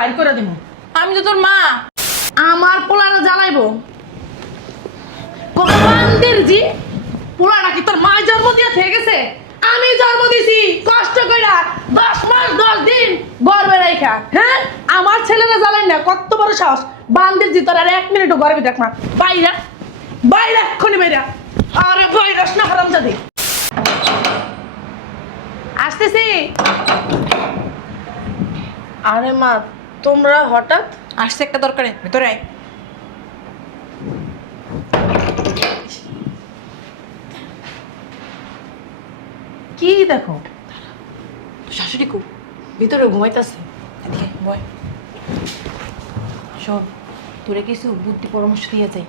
বাইর করে দিব। আমি তো তোর মা। আমার পোলারে জ্বালাইবো বান্দির জি। পোলাটা কি তোর মা জন্ম দিয়ে থেকে গেছে? আমি জন্ম দিছি কষ্ট কইরা 10 মাস 10 দিন গর্ভে রাইখা। হ্যাঁ, আমার ছেলেরা জ্বালাই না, কত বড় সাহস। বান্দির জি তোর আর 1 মিনিটও গর্ভে দেখ না। বাইরা বাইরা এক্ষুনি বাইরা। আরে বাইরাস না হারামজাদি। আসতেছি। আরে মা, তোমরা হঠাৎ? আসছে একটা দরকারে, ভেতরে আয়। কি দেখো? শাশুড়ি কো? ভিতরে ঘুমাইতেছে। এদিকে বয়। শোন, তোরে কিছু বুদ্ধি পরামর্শ দিয়ে যাই।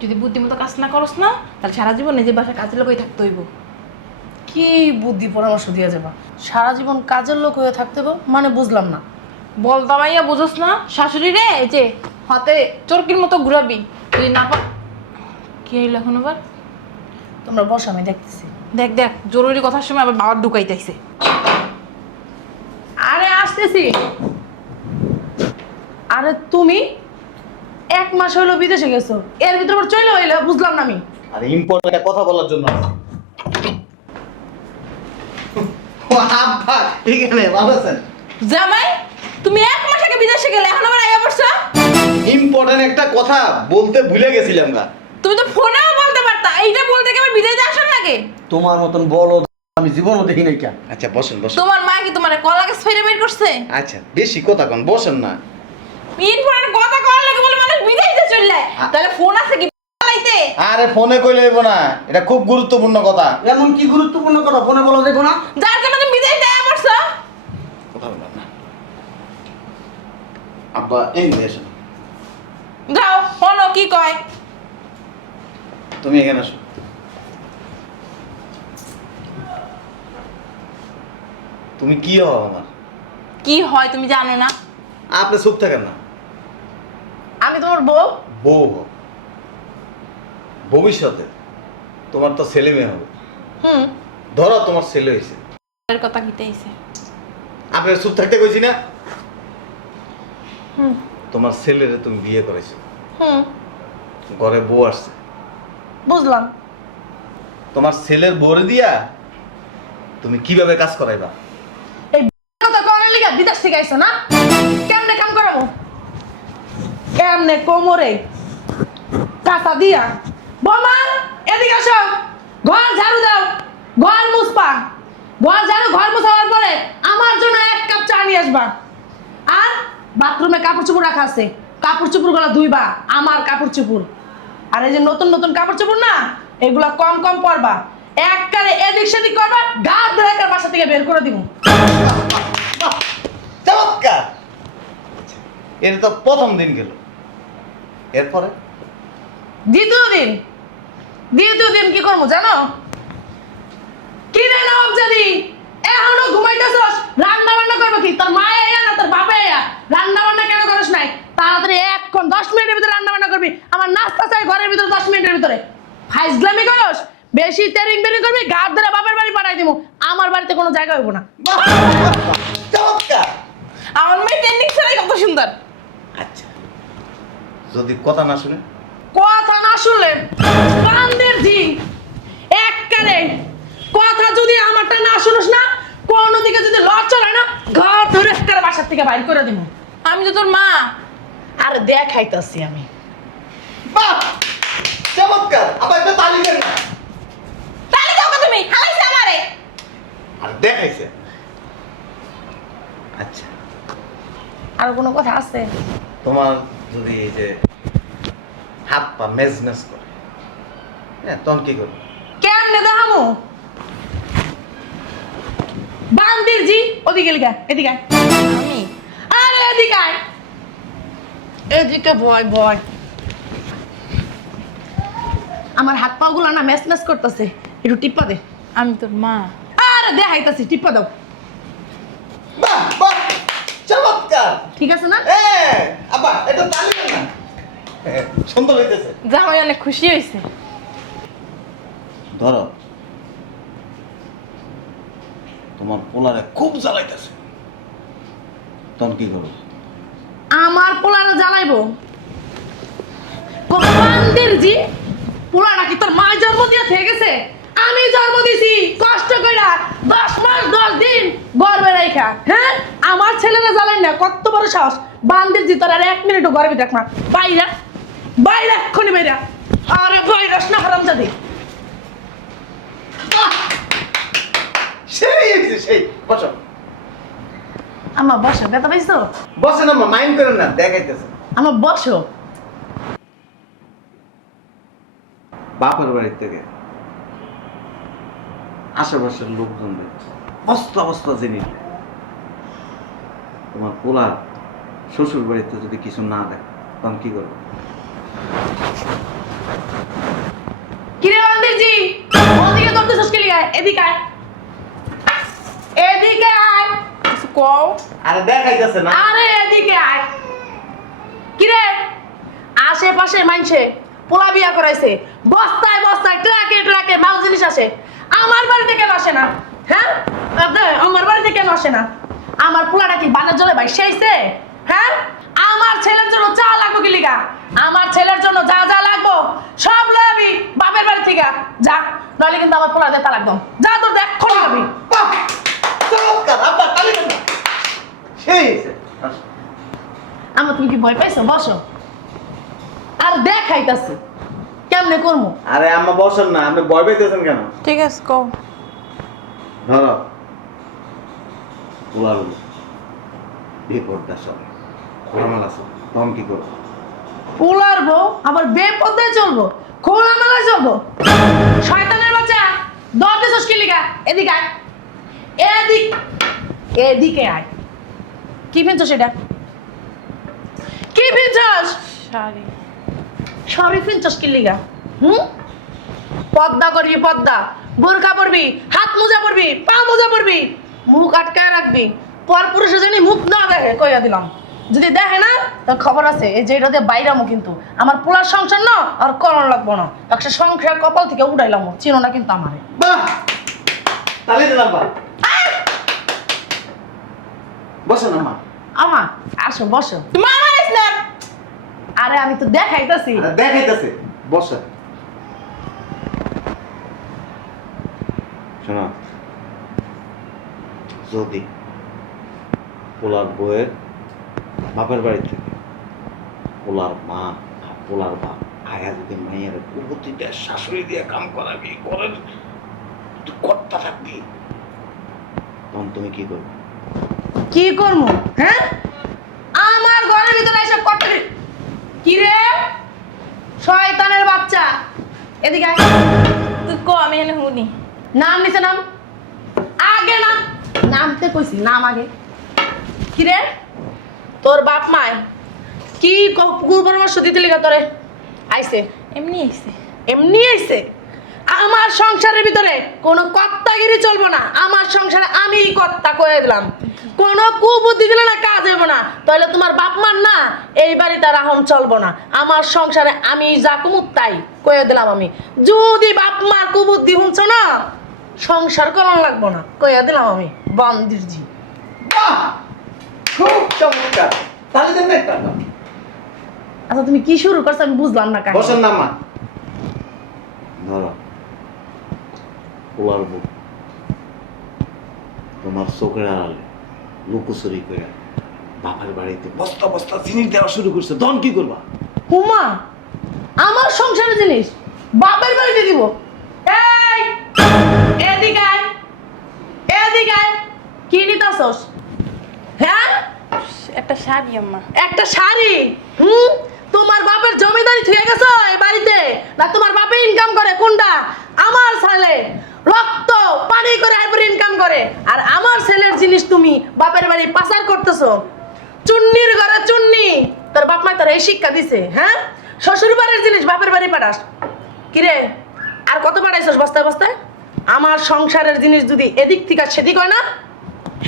যদি বুদ্ধিমতো কাজ না করস না, তাহলে সারা জীবন নিজের বাসায় কাজের লোকই থাকতে হইব। কি বুদ্ধি পরামর্শ দিয়ে যাবা? সারা জীবন কাজের লোক হয়ে থাকতে হবে মানে বুঝলাম না। বলতা মাইয়া বুঝোস না? শাশুড়ি রে, এই যে হাতে চরকির মতো ঘুরাবি। তুই না পা কি হইল এখন আবার? তোমরা বসো, আমি দেখতেছি। দেখ দেখ, জরুরি কথার সময় আবার বাবার ঢুকাইতেছে। আরে আসতেছি। আরে তুমি 1 মাস হলো বিদেশে গেছো, এর ভিতর আবার চলে হইলা, বুঝলাম না আমি। আরে ইম্পর্টেন্ট একটা কথা বলার জন্য আসছি। ও আব্বা, এখানে ভালো আছেন? জামাই, তুমি 1 মাস আগে বিদেশে গেলে, এখন আবার আয়া পড়ছো? ইম্পর্টেন্ট একটা কথা বলতে ভুলে গেছিলাম গা। তুমি তো ফোনেও বলতে পারতা, এইটা বলতে কি আমার বিদেশে আসার লাগে? তোমার মতন বলো আমি জীবনও দেখি নাই কেন। আচ্ছা বসেন বসেন। তোমার মা কি তোমার কলা গাছ ফেরে বের করছে? আচ্ছা বেশি কথা কন, বসেন না। ইম্পর্টেন্ট কথা কওয়ার লাগে বলে মানুষ বিদেশে চলে যায়। তাহলে ফোন আছে কি পালাইতে? আরে ফোনে কইলে হইব না, এটা খুব গুরুত্বপূর্ণ কথা। এমন কি গুরুত্বপূর্ণ কথা ফোনে বলা দেখো না? যার জন্য তুমি বিদেশে আয়া পড়ছো? কথা বলবেন না। আব্বা এই এসো। যাও, ফোনও কি কয়? তুমি এখানে আসো। তুমি কি হও আমার? কি হয় তুমি জানো না? আপনি চুপ থাকেন না। আমি তোমার বউ। বউ হও। ভবিষ্যতে তোমার তো ছেলে মেয়ে হবে। হুম। ধরো তোমার ছেলে হয়েছে, এর কথা কিটাইছে। আপনি চুপ থাকতে কইছি না? হুম। তোমার ছেলেরে তুমি বিয়ে করেছো, হুম, ঘরে বউ আসছে, বুঝলাম। তোমার ছেলের বউরে দিয়া তুমি কিভাবে কাজ করাইবা? এই কথা করার লিগা বিদেশ থেকে আইছো না? কেমনে কাম করাবো? কেমনে কোমরে কাঁচা দিয়া। বোমা, এদিকে আসো। ঘর ঝাড়ু দাও, ঘর মুছপা। ঘর ঝাড়ু, ঘর মুছাবার পরে আমার জন্য 1 কাপ চা নিয়ে আসবা। আর বাথরুমে কাপড় চোপড় রাখা আছে, কাপড় চোপড় গুলা ধুইবা, আমার কাপড় চোপড়। আর এই যে নতুন নতুন কাপড় চোপড় না, এগুলা কম কম পরবা। একবারে এদিক সেদিক করবা, গা ধরে কার বাসা থেকে বের করে দিব। চমৎকার। এটা তো প্রথম দিন গেল, এরপরে দ্বিতীয় দিন। দ্বিতীয় দিন কি করবো জানো? কি রে নবাবজাদি, এখনো ঘুমাইতেছস? রান্না বান্না করবো কি? তোর মা আয়া না তোর বাবা আয়া? রান্না বান্না কেন করিস নাই? তাড়াতাড়ি 10 মিনিটের ভিতরে রান্না বান্না করবি। আমার নাস্তা চাই ঘরের ভিতরে 10 মিনিটের ভিতরে। ফাইজলামি করস? বেশি তেরিং বেরিং করবি, গা ধরে বাপের বাড়ি পাঠাই দিব। আমার বাড়িতে কোনো জায়গা হইব না। চমৎকার। আমার মেয়ে ট্রেনিং ছাড়াই কত সুন্দর। আচ্ছা, যদি কথা না শুনে? কথা না শুনলে বান্দের জি এককারে কথা যদি আমারটা না শুনিস না, কোন দিকে যদি লড়চড় হয় না, ঘর ধরে একবারে বাসার থেকে বাইর করে দিব। আমি তো তোর মা। আর দেখাইতাছি আমি। বাহ, চমৎকার। আবার একটা তালি দেন না। তালি দাও তুমি, হালাইছে আমারে। আর দেখাইছে। আচ্ছা, আর কোনো কথা আছে? তোমার যদি এই যে হাত পা মেজমেজ করে, হ্যাঁ, তখন কি করবে? কেমনে দেখামু? বান্দির জি, ওদিকে লিগা, এদিকে আয়। আমি আরে এদিকে আয়। এদিকে ভয় ভয়। আমার হাত পা গুলো না মেস মেস করতেছে, একটু টিপ্পা দে। আমি তোর মা। আরে দেখাইতাছি, টিপ্পা দাও। বাহ বাহ, চমৎকার। ঠিক আছে না? হ্যাঁ, আবার এটা তালি দেন না। হ্যাঁ, সুন্দর হইতেছে। জামাই অনেক খুশি হয়েছে। ধরো তোমার পোলারে খুব জ্বালাইতেছে, তখন কি করবে? পোলারে জ্বালাইবো বান্দির জি পোলাটা কি তোর মা জন্ম দিয়ে থেকে গেছে? আমি জন্ম দিছি কষ্ট কইরা 10 মাস 10 দিন গর্ভে রাইখা। হ্যাঁ আমার ছেলেরা জ্বালাই না, কত বড় সাহস! বান্দির জি তোর আর 1 মিনিটও গর্ভে দেখ না। বাইরা বাইরা এক্ষুনি বাইরা। আরে বাইরাস না হারামজাদি। সেই হয়েছে, সেই বসো আমার বসো, ব্যথা পাইছো? বসেন আম্মা, মাইন্ড করেন না, দেখাইতেছে। আমার বসো। বাপের বাড়ি থেকে আশেপাশের লোকজনদের বস্তা বস্তা জিনিস, তোমার পোলার শ্বশুর বাড়িতে যদি কিছু না দেয় তখন কি করবো? কিরে বান্দির জি, ওদিকে ধরতেছস কি লিগা? এদিকে আয়, এদিকে আয়। কিছু কও। আরে দেখাইতেছে না। আরে এদিকে আয়। কিরে আশেপাশে মানছে পোলা বিয়া করাইছে, বস্তায় বস্তায় ট্রাকে ট্রাকে মাল জিনিস আসে, আমার বাড়িতে কেন আসে না? হ্যাঁ আমার বাড়িতে কেন আসে না? আমার পোলাটা কি বানের জলে ভাইসে আইছে? হ্যাঁ আমার ছেলের জন্য চা লাগবো কি লিগা? আমার ছেলের জন্য যা যা লাগবো সব লাবি বাপের বাড়ি থেকে। যা, নইলে কিন্তু আমার পোলা দিয়ে তালাক দাও। যা, তোর দেখ খোলা যাবি। বাহ! চমৎকার, আব্বা তালি দেন না। সেই হয়েছে। আসো। আমার তুমি কি ভয় পাইছো? বসো। আর দেখাইতাছি কেমনে করবো। আরে আম্মা বসেন না, আপনি ভয় পাইতেছেন কেন? ঠিক আছে কও। ধরো পোলাগুলো বিপদটা সব খোলামেলা আছে, তখন কি করবো? পোলার বউ আবার বেপদ্দায় চলবো, খোলা মেলায় চলবো? শয়তানের বাচ্চা, দরজা সস্কি লিগা। এদিকে আয়, এদিকে আয়। কি ফিনছো সেটা? কি ফিনছস? শাড়ি। সরি ফিনছস কি লিগা? পর্দা করবি, পর্দা, বোরকা পরবি, হাত মোজা পরবি, পা মোজা পরবি, মুখ আটকায় রাখবি। পর পুরুষে জানি মুখ না দেখে, কইয়া দিলাম। যদি দেখে না তার খবর আছে, এই যে এটাতে বাইরামো কিন্তু আমার পোলার সংসার না আর করণ লাগবো না। একটা সংসার কপাল থেকে উড়াইলাম, চিনো না কিন্তু আমারে। বাহ! তালি দিলাম বা। বসেন আম্মা। আমা আসো, বসো। তুমি আমার না। আরে আমি তো দেখাইতাছি। আরে দেখাইতেছে, বসেন। শোনো, যদি পোলার বউয়ের বাপের বাড়ি থেকে পোলার মা পোলার বাপ আয়া যদি মাইয়ের প্রতিটা শাশুড়ি দিয়ে কাম করাবি, করার তুই কর্তা থাকবি, তখন তুমি কি করবে? কি করবো? হ্যাঁ আমার ঘরের ভিতরে এসব করতে কি রে শয়তানের বাচ্চা? এদিকে আয়। তুই কও, আমি এনে শুনি। নাম নিচে নাম, আগে নাম, নামতে কইছি, নাম আগে। কি রে তোর বাপ মায় কি কুকুর পরামর্শ দিতে লিখা তোরে আইছে? এমনি আইছে। এমনি আইছে? আমার সংসারের ভিতরে কোনো কর্তাগিরি চলবো না। আমার সংসারে আমি কর্তা কয়ে দিলাম, কোনো কুবুদ্ধি দিলে না কাজ হইব না। তাহলে তোমার বাপ মার না এই বাড়িতে রাহন চলবো না। আমার সংসারে আমি যা কুমুক তাই কয়ে দিলাম আমি। যদি বাপ মার কুবুদ্ধি শুনছো না, সংসার করান লাগবো না, কয়ে দিলাম আমি। বান্দির জি। বাহ! খুব চমৎকার, তালি দেন না একটা। আচ্ছা তুমি কি শুরু করছো আমি বুঝলাম না। কাহিনী বসেন না মা। ধরো পোলার বউ তোমার চোখের আড়ালে লুকোচুরি করে বাপের বাড়িতে বস্তা বস্তা জিনিস দেওয়া শুরু করছে, তখন কি করবা? হুমা আমার সংসারের জিনিস বাপের বাড়িতে দিব? এই এদিকে আয়, এদিকে আয়। কি নিতাছস? হ্যাঁ একটা শাড়ি আম্মা। একটা শাড়ি? তোমার বাপের জমিদারি থুয়ে গেছো এই বাড়িতে, না তোমার বাপে ইনকাম করে? কোনটা? আমার ছেলে রক্ত পানি করে আইবর ইনকাম করে, আর আমার ছেলের জিনিস তুমি বাপের বাড়ি পাচার করতেছো। চুন্নির ঘরে চুন্নি, তোর বাপ মা তোর এই শিক্ষা দিছে? হ্যাঁ শ্বশুর বাড়ির জিনিস বাপের বাড়ি পাঠাস? কিরে আর কত পাঠাইছস বস্তায় বস্তায়? আমার সংসারের জিনিস যদি এদিক থেকে সেদিক হয় না,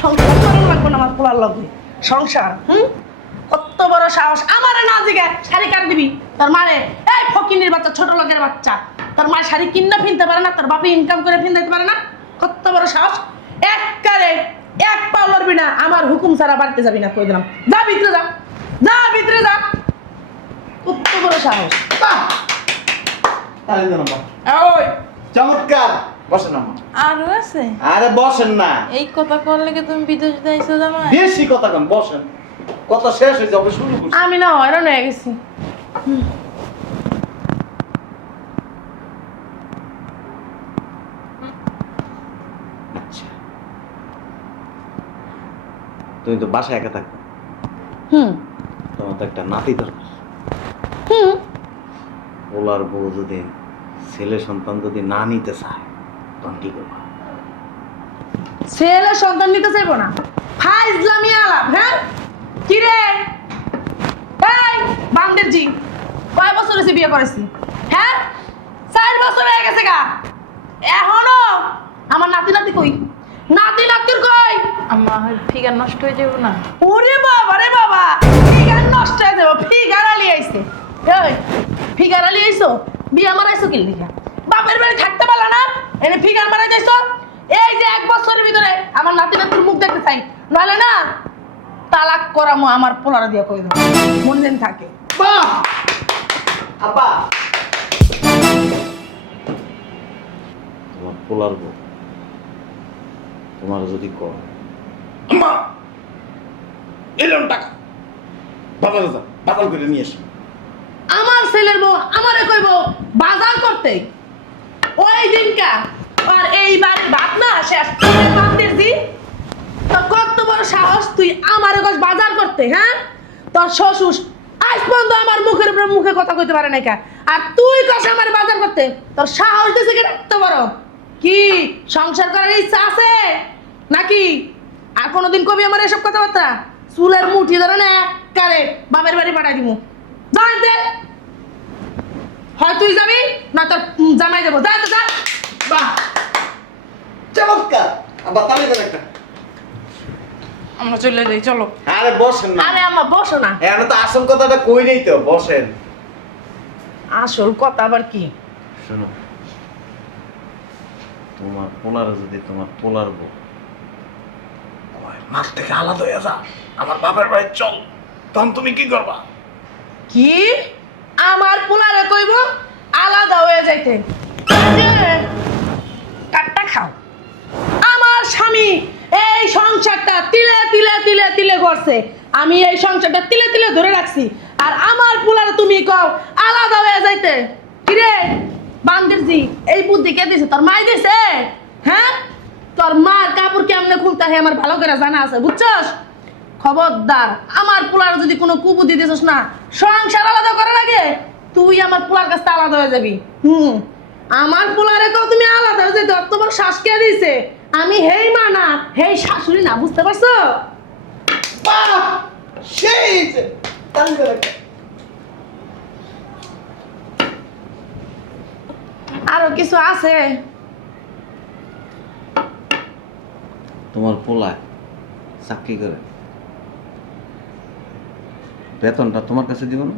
সংসার করার লাগবে না। আমার পোলার লাগবে সংসার। কত বড় সাহস আমার না জিগে শাড়ি কাট দিবি তোর মারে? এই ফকিনের বাচ্চা, ছোট লোকের বাচ্চা, তোর মা শাড়ি কিনা ফিনতে পারে না, তোর বাপে ইনকাম করে ফিনতে পারে না? কত বড় সাহস! এক কারে এক পাও লড়বি না, আমার হুকুম ছাড়া বাড়িতে যাবি না, কই দিলাম। যা ভিতরে যা, যা ভিতরে যা। কত বড় সাহস! তাহলে জানো বাহ, ওই চমৎকার। বসেন আম্মা। আরো আছে? আরে বসেন না, এই কথা করলে কি তুমি বিদেশ যাইছো জামাই? বেশি কথা কন, বসেন। কথা শেষ হয়ে যাবে, শুরু করছি। আমি না হয়রান হয়ে গেছি। আচ্ছা, তুমি তো বাসায় একা থাকো, হুম তোমার তো একটা নাতি দরকার। হুম ওলার বউ যদি ছেলে সন্তান যদি না নিতে চায় তখন কি করবা? ছেলে সন্তান নিতে চাইবো না, ফাইজলামি আলাপ। হ্যাঁ কি রে এই বান্দের জি, কয় বছর হয়েছে বিয়ে করেছি? হ্যাঁ 4 বছর হয়ে গেছে গা, এখনো আমার নাতি নাতি কই? নাতি নাতির কই? আমার ফিগার নষ্ট হয়ে যাবো না? ওরে বাবা রে বাবা, ফিগার নষ্ট হয়ে যাবো। ফিগার আলি আইছে। এই ফিগার আলি আইছো, বিয়া মারাইছো কি লিখা? বাপের বাড়ি থাকতে পারলা না, এনে ফিগার মারাই যাইছো। এই যে 1 বছরের ভিতরে আমার নাতি নাতির মুখ দেখতে চাই, নাহলে না তালাক করামো আমার পোলারা দিয়া কই দাও, মনে যেন থাকে। বাহ! আব্বা, তোমার পোলার বউ তোমার যদি কর, আম্মা এলাম টাকা বাজারে যা, বাজার করে নিয়ে এসো। আমার ছেলের বউ আমারে কইব বাজার করতে, ওই দিনকা আর এইবারে ভাত না শেষ বান্দির জি। তো কত বড় সাহস তুই আমারে কইস বাজার করতে? হ্যাঁ তোর শ্বশুর আজ পর্যন্ত আমার মুখের উপরে মুখে কথা কইতে পারে নাই কা, আর তুই কস আমার বাজার করতে? তোর সাহস দিছে কি এত বড়? কি সংসার করার ইচ্ছা আছে নাকি? আর কোনোদিন কবি আমার এসব কথাবার্তা? চুলের মুঠি ধরে না একবারে বাপের বাড়ি পাঠাই দিমু। জানতে হয় তুই যাবি না তোর জামাই যাবো। যা তো যা। বাহ, চমৎকার। আব্বা তালি দেন একটা। আমরা চলে যাই, চলো। আরে বসেন না, আরে আম্মা বসো না। এখন তো আসল কথাটা কই নেই তো, বসেন। আসল কথা আবার কি? শোনো, তোমার পোলার যদি তোমার পোলার বউ কয় মাঠ থেকে আলাদা হয়ে যা, আমার বাপের বাড়ি চল, তখন তুমি কি করবা? কি আমার পোলারে কইব আলাদা হয়ে যাইতে? কাটটা খাও। আমার স্বামী এই সংসারটা তিলে তিলে তিলে তিলে করছে, আমি এই সংসারটা তিলে তিলে ধরে রাখছি, আর আমার পোলারে তুমি কও আলাদা হয়ে যাইতে? কিরে বান্দির জি, এই বুদ্ধি কে দিছে? তোর মাই দিছে? হ্যাঁ তোর মার কাপড় কেমনে খুলতে হয় আমার ভালো করে জানা আছে, বুঝছস? খবরদার আমার পোলার যদি কোনো কুবুদ্ধি দিছিস না, সংসার আলাদা করার আগে তুই আমার পোলার কাছে আলাদা হয়ে যাবি। আমার পোলারে কও তুমি আলাদা হয়ে যেতে, অত বড় শ্বাস কে দিছে? আমি হেই মা না হেই শাশুড়ি না, বুঝতে পারছো? বাহ, সেই যে, তালি দেন একটা। আরো কিছু আছে? তোমার পোলা চাকরি করে, বেতনটা তোমার কাছে দিব না?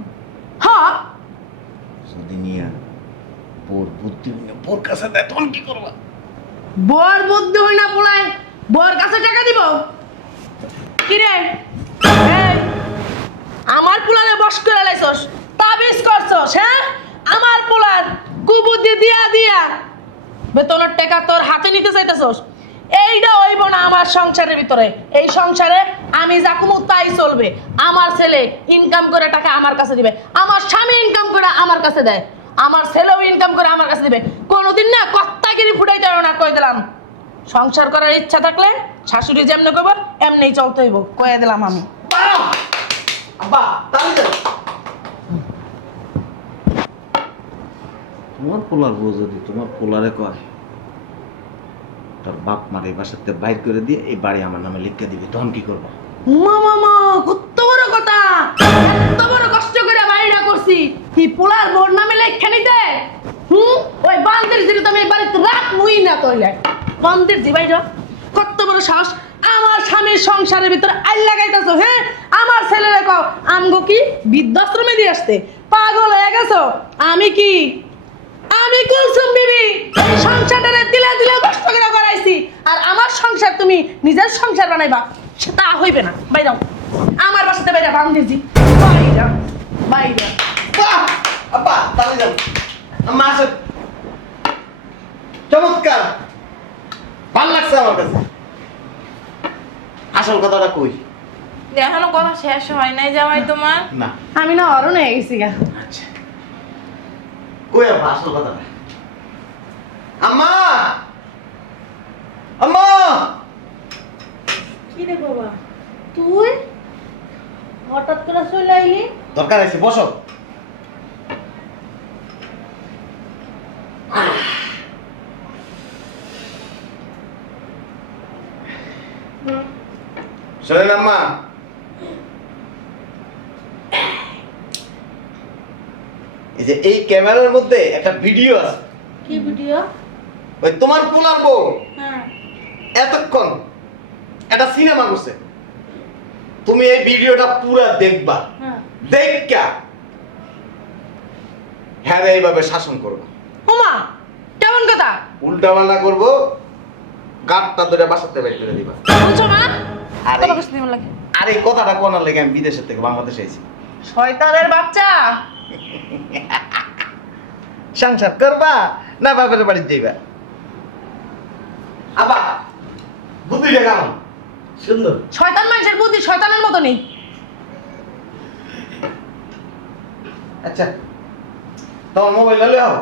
হ্যাঁ যদি নিয়ে বোর বুদ্ধি নিয়ে বোর কাছে দেয় তখন কি করবা? বর বুদ্ধি হই না পোলায় বর কাছে টাকা দিব? কিরে এই আমার পোলারে বস করে লাইছস, তাবিজ করছস? হ্যাঁ আমার পোলার কুবুদ্ধি দিয়া দিয়া বেতনের টাকা তোর হাতে নিতে চাইতেছস? এইটা হইব না আমার সংসারের ভিতরে। এই সংসারে আমি যা কমু তাই চলবে। আমার ছেলে ইনকাম করে টাকা আমার কাছে দিবে, আমার স্বামী ইনকাম করে আমার কাছে দেয়, আমার ছেলেও ইনকাম করে আমার কাছে দিবে। কোনোদিন না কত্তাগিরি ফুটাইতে হবে না, কই দিলাম। সংসার করার ইচ্ছা থাকলে শাশুড়ি যেমনি কইব এমনিই চলতে হইব, কয়ে দিলাম আমি। বাহ! আব্বা তালি দেন। তোমার পোলার বউ যদি তোমার পোলারে কয় তোর বাপ মার এই বাসাতে বাইর করে দিয়ে এই বাড়ি আমার নামে লিখে দিবি, তখন কি করবো? মামা কত বড় কথা, এত বড় কষ্ট করে বাড়িটা করছি, কি পোলার বোর নামে লেখা নিতে? ওই বান্দির জিরে তো আমি বাড়িতে রাত মুই না তইলে। বান্দির জি বাইরা কত বড় সাহস, আমার স্বামীর সংসারের ভিতরে আইল লাগাইতেছো? হ্যাঁ আমার ছেলেরে কও আমগো কি বৃদ্ধাশ্রমে দিয়ে আসতে? পাগল হয়ে গেছো? আমি কি আমি কুলসুম বিবি সংসারটারে দিলে দিলে কষ্ট করে করাইছি, আর আমার সংসার তুমি নিজের সংসার বানাইবা? সেটা হইবে না। বাইরাও আমার বাসাতে বাইরা বান্দির জি। বাইরা বাইরা বাহ! আব্বা তাহলে যান আম্মা আসেন চমৎকার ভাল লাগছে আমার কাছে আসল কথাটা কই এখনো কথা শেষ হয় নাই জামাই তোমার? না আমি না অরণ হয়ে গেছি গা। আচ্ছা কই আব্বা আসল কথাটা আম্মা আম্মা কি রে বাবা তুই হঠাৎ করে চলে আইলি? দরকার আছে বসো শোনেন আম্মা এই যে এই ক্যামেরার মধ্যে একটা ভিডিও আছে কি ভিডিও? ওই তোমার পোলার বউ হ্যাঁ এতক্ষণ একটা সিনেমা করছে তুমি এই ভিডিওটা পুরা দেখবা হ্যাঁ দেখা হ্যাঁ এইভাবে শাসন করবা ওমা কেমন কথা উল্টা পাল্টা করবো গাঁটটা ধরে বাসাতে বের করে দিবা বুঝছো না? আর কত এই- কষ্ট দিন লাগে? আর এই কথাটা কোনার লেগে আমি বিদেশের থেকে বাংলাদেশে এসেছি শয়তানের বাচ্চা। সংসার করবা না বাপের বাড়ি যাইবা আবা বুদ্ধিটা কেমন সুন্দর। শয়তান মানুষের বুদ্ধি শয়তানের মতো নেই। আচ্ছা তোমার মোবাইল হলে হও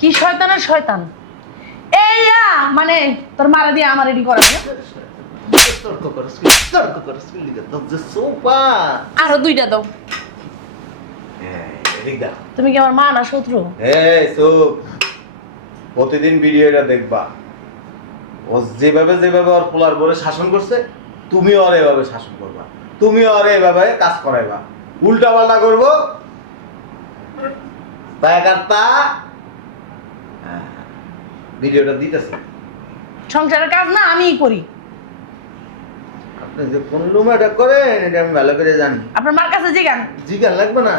কি শয়তানের শয়তান এইয়া মানে তোর মারা দিয়ে আমার রেডি করা হবে। তর্ক করো তর্ক করো সোপা আরো 2টা দাও। হ্যাঁ এদিক দাও তুমি কি আমার মা না শত্রু? এই সোপ প্রতিদিন ভিডিওটা দেখবা ও যেভাবে যেভাবে ওর পোলার বলে শাসন করছে তুমি ওর এভাবে শাসন করবা তুমি ওর এভাবে কাজ করাইবা উল্টা পাল্টা করবো পায়কারটা ভিডিওটা দিতেছে সংসারের কাজ না আমিই করি। আপনি যে কোন লুমাটা করেন এটা আমি ভালো করে জানি আপনার মার কাছে জিগান। জিজ্ঞাসা লাগবে না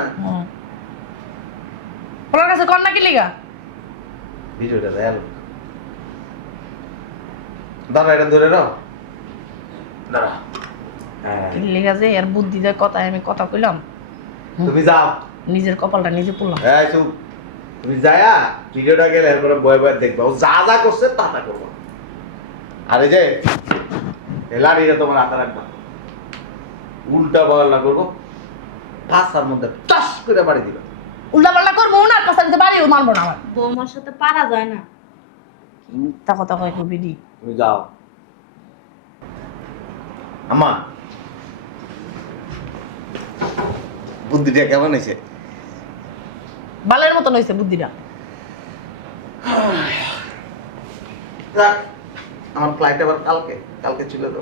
ওনার কাছে কন্যা কি লিগা? ভিডিওটা দেয়াল দাঁড়া এটা ধরে রাও দাঁড়া হ্যাঁ কি লিগা যে এর বুদ্ধি দিয়ে কথা আমি কথা কইলাম তুমি যাও নিজের কপালটা নিজে পড়লাম। এই চুপ তুমি যায়া ভিডিওটা গেলে এরপরে বয়ে বয়ে দেখবা ও যা যা করছে তা তা করবো আর এই যে এই লাড়িটা তোমার হাতে রাখবা উল্টা পাল্টা করবো পাঁচার মধ্যে টাস করে বাড়ি দিবা উল্টা পাল্টা করবো ওনার কাছে আমি তো বাড়িও মানবো না আমার। বৌমার সাথে পারা যায় না। তা কথা কয় বিডি তুমি যাও আমা বুদ্ধিটা কেমন হয়েছে বালের মতন হয়েছে বুদ্ধিটা। যাক, আমার ফ্লাইট আবার কালকে ছিল তো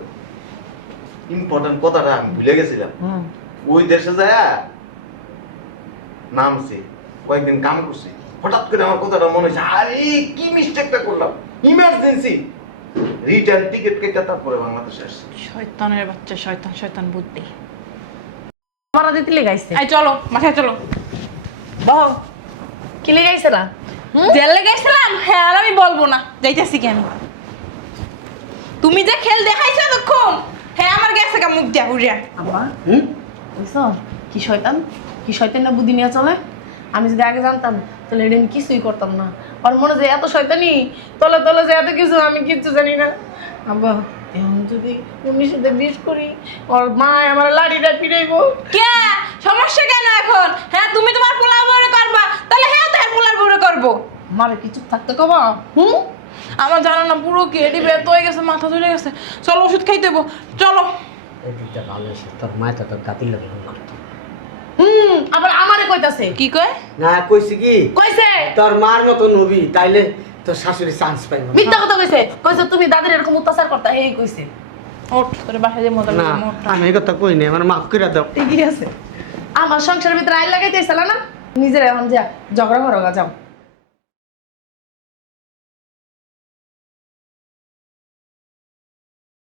ইম্পর্টেন্ট কথাটা আমি ভুলে গেছিলাম ওই দেশে যায় নামছি কয়েকদিন কাম করছি হঠাৎ করে আমার কথাটা মনে হয়েছে আরে কি মিস্টেকটা করলাম ইমার্জেন্সি রিটার্ন টিকিট কেটে তারপরে বাংলাদেশে আসছি শয়তানের বাচ্চা শয়তান শয়তান বুদ্ধি। মারা দিতে লেগাইছে। এই চলো মাথায় চলো। বউ কি লেগাইছে না? জেলে গেছিলাম হ্যাঁ আর আমি বলবো না যাইতেছি কি আমি। তুমি যে খেল দেখাইছো তখন হ্যাঁ আমার গেছে কা মুখ দিয়া উড়িয়া। আব্বা হুম? বুঝছো কি শয়তান কি শয়তানটা বুদ্ধি নিয়ে চলে। আমি যদি আগে জানতাম তাহলে এটা আমি কিছুই করতাম না। ওর মনে যে এত শয়তানি তলে তলে যে এত কিছু আমি কিচ্ছু জানি না। আব্বা এখন যদি 19-20 করি ওর মা আমার লাঠিটা পিড়াইবো। কে সমস্যা কেন এখন? হ্যাঁ তুমি তোমার পোলার বউরে করবা তাহলে হ্যাঁ তার পোলার বউরে করবো। মারে কিছু থাকতে কবা হুম আমার জানো না পুরো কেডি ব্যথ হয়ে গেছে মাথা ধরে গেছে। চলো ওষুধ খাইতে দেবো চলো। এই দিকটা ভালো হয়েছে তোর মায়ের তো তোর গাতির লাগে ফোন করতো আবার আমারে কইতাছে কি কয়? না কইছি কি কইছে তোর মার মতো নবী তাইলে তোর শাশুড়ি চান্স পাইব না। মিথ্যা কথা কইছে কইছে তুমি দাদির এরকম অত্যাচার করতা এই কইছে। ওঠ তোর বাসায় যে মজা না আমি এই কথা কই নাই আমার মাফ করে দাও। ঠিকই আছে আমার সংসারের ভিতরে আইন লাগাইতেছিল না নিজের এখন যা ঝগড়া করো গা যাও।